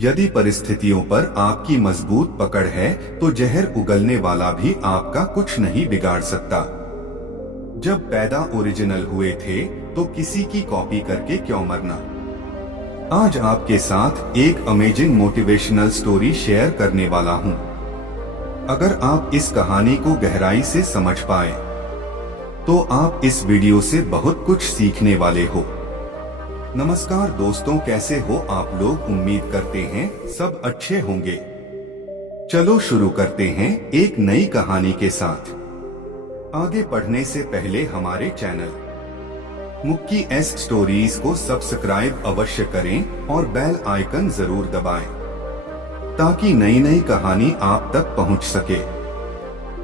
यदि परिस्थितियों पर आपकी मजबूत पकड़ है तो जहर उगलने वाला भी आपका कुछ नहीं बिगाड़ सकता। जब पैदा ओरिजिनल हुए थे तो किसी की कॉपी करके क्यों मरना। आज आपके साथ एक अमेजिंग मोटिवेशनल स्टोरी शेयर करने वाला हूं। अगर आप इस कहानी को गहराई से समझ पाए तो आप इस वीडियो से बहुत कुछ सीखने वाले हो। नमस्कार दोस्तों, कैसे हो आप लोग। उम्मीद करते हैं सब अच्छे होंगे। चलो शुरू करते हैं एक नई कहानी के साथ। आगे बढ़ने से पहले हमारे चैनल मुक्की एस स्टोरीज को सब्सक्राइब अवश्य करें और बेल आइकन जरूर दबाएं ताकि नई नई कहानी आप तक पहुंच सके।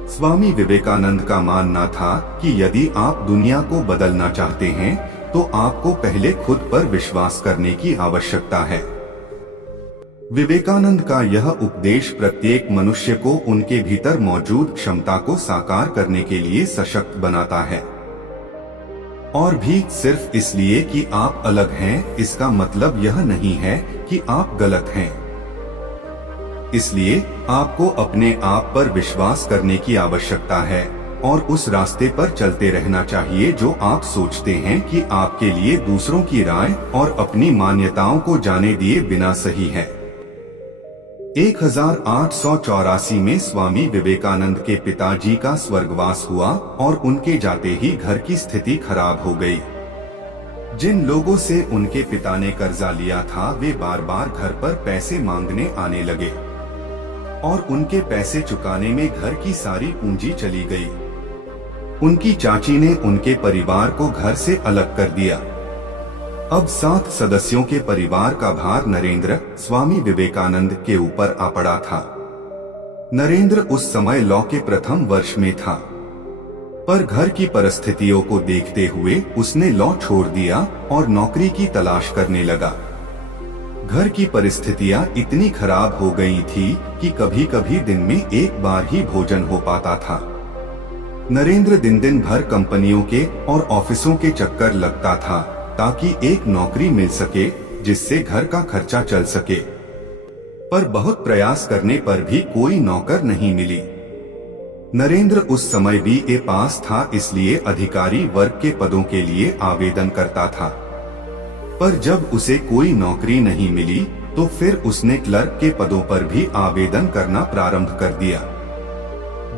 स्वामी विवेकानंद का मानना था कि यदि आप दुनिया को बदलना चाहते हैं तो आपको पहले खुद पर विश्वास करने की आवश्यकता है। विवेकानंद का यह उपदेश प्रत्येक मनुष्य को उनके भीतर मौजूद क्षमता को साकार करने के लिए सशक्त बनाता है। और भी सिर्फ इसलिए कि आप अलग हैं, इसका मतलब यह नहीं है कि आप गलत हैं। इसलिए आपको अपने आप पर विश्वास करने की आवश्यकता है और उस रास्ते पर चलते रहना चाहिए जो आप सोचते हैं कि आपके लिए दूसरों की राय और अपनी मान्यताओं को जाने दिए बिना सही है। 1884 में स्वामी विवेकानंद के पिताजी का स्वर्गवास हुआ और उनके जाते ही घर की स्थिति खराब हो गई। जिन लोगों से उनके पिता ने कर्जा लिया था वे बार बार घर पर पैसे मांगने आने लगे और उनके पैसे चुकाने में घर की सारी पूंजी चली गई। उनकी चाची ने उनके परिवार को घर से अलग कर दिया। अब 7 सदस्यों के परिवार का भार नरेंद्र, स्वामी विवेकानंद के ऊपर आ पड़ा था। नरेंद्र उस समय लॉ के प्रथम वर्ष में था, पर घर की परिस्थितियों को देखते हुए उसने लॉ छोड़ दिया और नौकरी की तलाश करने लगा। घर की परिस्थितियां इतनी खराब हो गई थी कि कभी कभी दिन में एक बार ही भोजन हो पाता था। नरेंद्र दिन दिन भर कंपनियों के और ऑफिसों के चक्कर लगता था ताकि एक नौकरी मिल सके जिससे घर का खर्चा चल सके, पर बहुत प्रयास करने पर भी कोई नौकर नहीं मिली। नरेंद्र उस समय BA पास था, इसलिए अधिकारी वर्ग के पदों के लिए आवेदन करता था, पर जब उसे कोई नौकरी नहीं मिली तो फिर उसने क्लर्क के पदों पर भी आवेदन करना प्रारंभ कर दिया।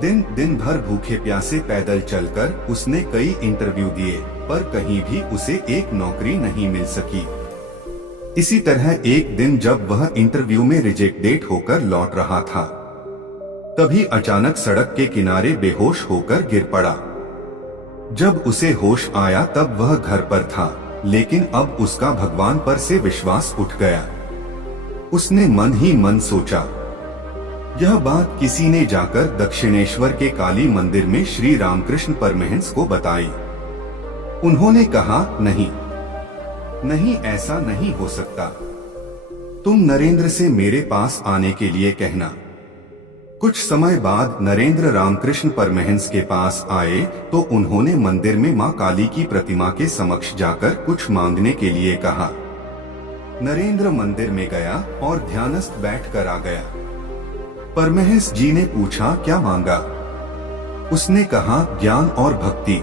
दिन भर भूखे प्यासे पैदल चलकर उसने कई इंटरव्यू दिए, पर कहीं भी उसे एक नौकरी नहीं मिल सकी। इसी तरह एक दिन जब वह इंटरव्यू में रिजेक्टेड होकर लौट रहा था, तभी अचानक सड़क के किनारे बेहोश होकर गिर पड़ा। जब उसे होश आया तब वह घर पर था, लेकिन अब उसका भगवान पर से विश्वास उठ गया। उसने मन ही मन सोचा। यह बात किसी ने जाकर दक्षिणेश्वर के काली मंदिर में श्री रामकृष्ण परमहंस को बताई। उन्होंने कहा, नहीं, ऐसा नहीं हो सकता। तुम नरेंद्र से मेरे पास आने के लिए कहना। कुछ समय बाद नरेंद्र रामकृष्ण परमहंस के पास आए तो उन्होंने मंदिर में मां काली की प्रतिमा के समक्ष जाकर कुछ मांगने के लिए कहा। नरेंद्र मंदिर में गया और ध्यानस्थ बैठकर आ गया। परमहंस जी ने पूछा, क्या मांगा? उसने कहा, ज्ञान और भक्ति।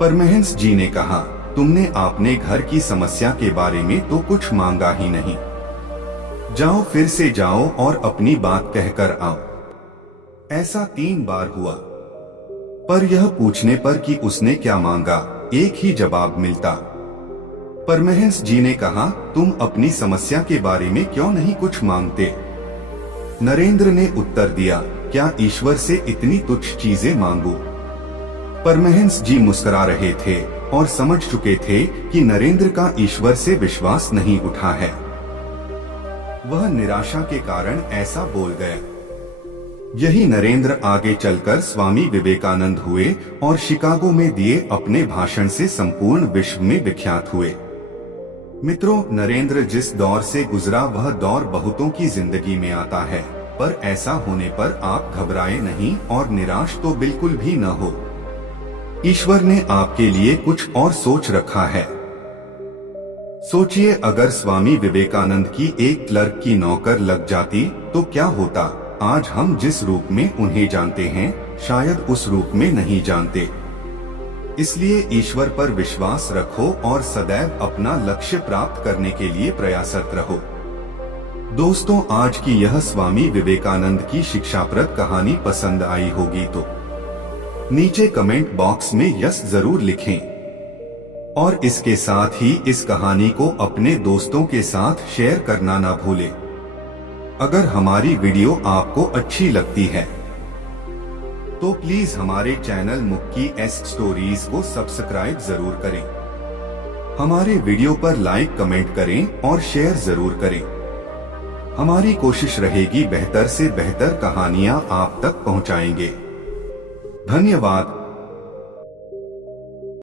परमहंस जी ने कहा, तुमने आपने घर की समस्या के बारे में तो कुछ मांगा ही नहीं। जाओ, फिर से जाओ और अपनी बात कहकर आओ। ऐसा 3 बार हुआ, पर यह पूछने पर कि उसने क्या मांगा एक ही जवाब मिलता। परमहंस जी ने कहा, तुम अपनी समस्या के बारे में क्यों नहीं कुछ मांगते? नरेंद्र ने उत्तर दिया, क्या ईश्वर से इतनी तुच्छ चीजें मांगू? परमहंस जी मुस्कुरा रहे थे और समझ चुके थे कि नरेंद्र का ईश्वर से विश्वास नहीं उठा है। वह निराशा के कारण ऐसा बोल गया। यही नरेंद्र आगे चलकर स्वामी विवेकानंद हुए और शिकागो में दिए अपने भाषण से संपूर्ण विश्व में विख्यात हुए। मित्रों, नरेंद्र जिस दौर से गुजरा वह दौर बहुतों की जिंदगी में आता है, पर ऐसा होने पर आप घबराएं नहीं और निराश तो बिल्कुल भी न हो। ईश्वर ने आपके लिए कुछ और सोच रखा है। सोचिए अगर स्वामी विवेकानंद की एक क्लर्क की नौकर लग जाती तो क्या होता। आज हम जिस रूप में उन्हें जानते हैं शायद उस रूप में नहीं जानते। इसलिए ईश्वर पर विश्वास रखो और सदैव अपना लक्ष्य प्राप्त करने के लिए प्रयासरत रहो। दोस्तों, आज की यह स्वामी विवेकानंद की शिक्षाप्रद कहानी पसंद आई होगी तो नीचे कमेंट बॉक्स में यस जरूर लिखें और इसके साथ ही इस कहानी को अपने दोस्तों के साथ शेयर करना ना भूलें। अगर हमारी वीडियो आपको अच्छी लगती है तो प्लीज हमारे चैनल मुक्की एस स्टोरीज को सब्सक्राइब जरूर करें। हमारे वीडियो पर लाइक कमेंट करें और शेयर जरूर करें। हमारी कोशिश रहेगी बेहतर से बेहतर कहानियां आप तक पहुंचाएंगे। धन्यवाद।